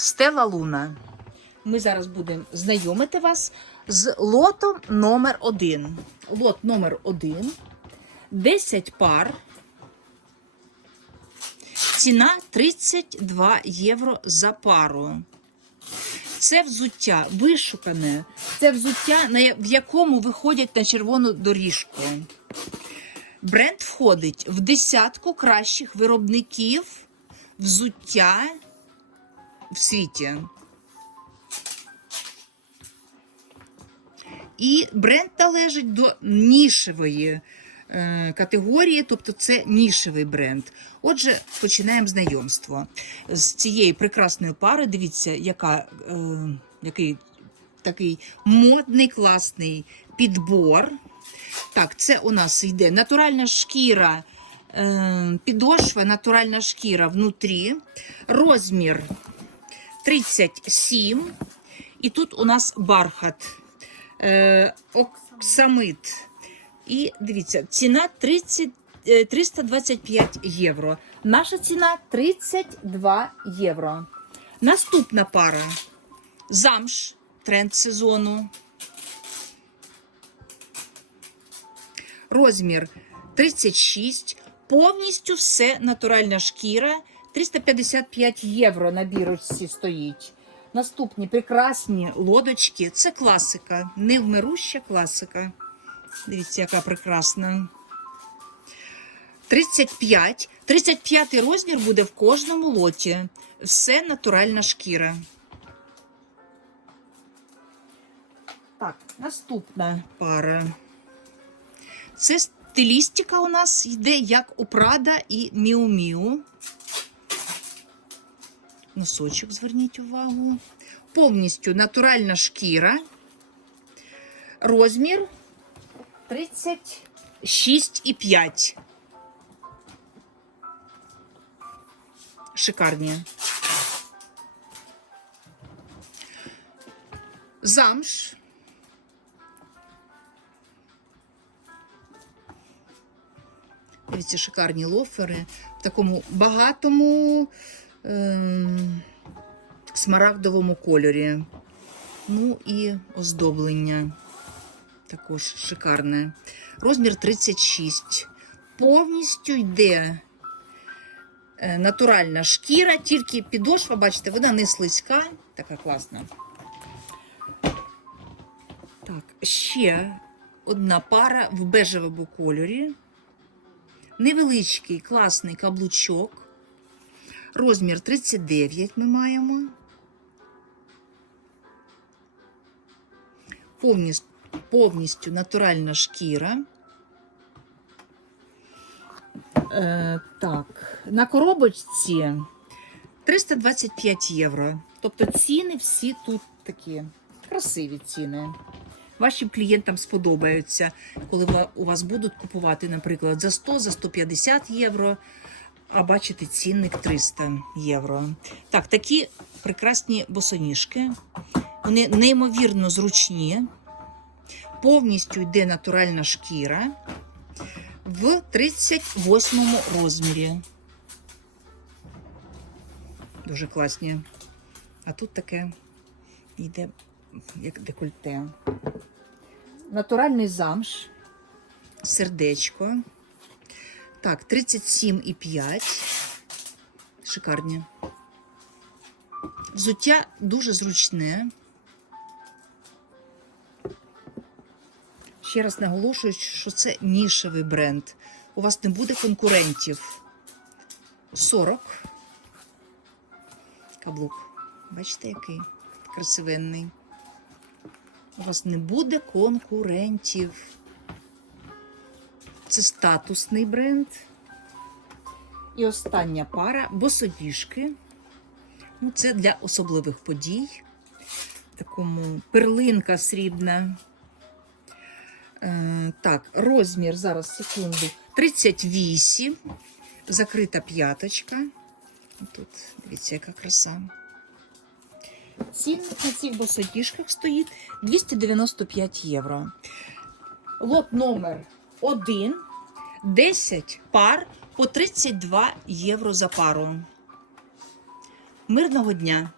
Стела Луна. Ми зараз будемо знайомити вас з лотом номер 1 Лот номер 1 10 пар. Ціна 32 євро за пару. Це взуття вишукане. Це взуття, в якому виходять на червону доріжку. Бренд входить в десятку кращих виробників взуття в світі. І бренд належить до нішевої е, категорії, тобто це нішевий бренд. Отже, починаємо знайомство з цієї прекрасної пари. Дивіться, яка, е, який такий модний, класний підбор. Так, це у нас йде натуральна шкіра, е, підошва, натуральна шкіра внутрі, розмір 37. І тут у нас бархат, е, оксамит. І дивіться, ціна 30, е, 325 євро. Наша ціна 32 євро. Наступна пара замш, тренд сезону. Розмір 36. Повністю все натуральна шкіра. 355 євро на бірочці стоїть. Наступні прекрасні лодочки. Це класика, невмируща класика. Дивіться, яка прекрасна. 35. 35 розмір буде в кожному лоті. Все натуральна шкіра. Так, наступна пара. Це стилістика у нас йде як у Прада і Міу Міу. Носочок, зверніть увагу. Повністю натуральна шкіра. Розмір 36,5. Шикарні. Замш. Дивіться, шикарні лофери в такому багатому смарагдовому кольорі. Ну і оздоблення також шикарне. Розмір 36. Повністю йде е, натуральна шкіра, тільки підошва, бачите, вона не слизька, така класна. Так, ще одна пара в бежевому кольорі. Невеличкий класний каблучок. Розмір 39 ми маємо. Повністю, повністю натуральна шкіра. Е, так, на коробочці 325 євро. Тобто ціни всі тут такі красиві ціни. Вашим клієнтам сподобаються, коли у вас будуть купувати, наприклад, за 100, за 150 євро, а бачите цінник 300 євро. Так, такі прекрасні босоніжки. Вони неймовірно зручні. Повністю йде натуральна шкіра в 38 розмірі. Дуже класні. А тут таке йде як декольте. Натуральний замш, сердечко. Так, 37,5. Шикарні. Взуття дуже зручне. Ще раз наголошую, що це нішевий бренд. У вас не буде конкурентів. 40. Каблук. Бачите, який красивенний. У вас не буде конкурентів. Це статусний бренд. І остання пара босодіжки. Ну, це для особливих подій. Такому перлинка срібна. Е, так, розмір, зараз секунду. 38. Закрита п'яточка. Тут, дивіться, яка краса. Цінник на цих босодіжках стоїть 295 євро. Лот номер 1, 10 пар по 32 євро за пару. Мирного дня!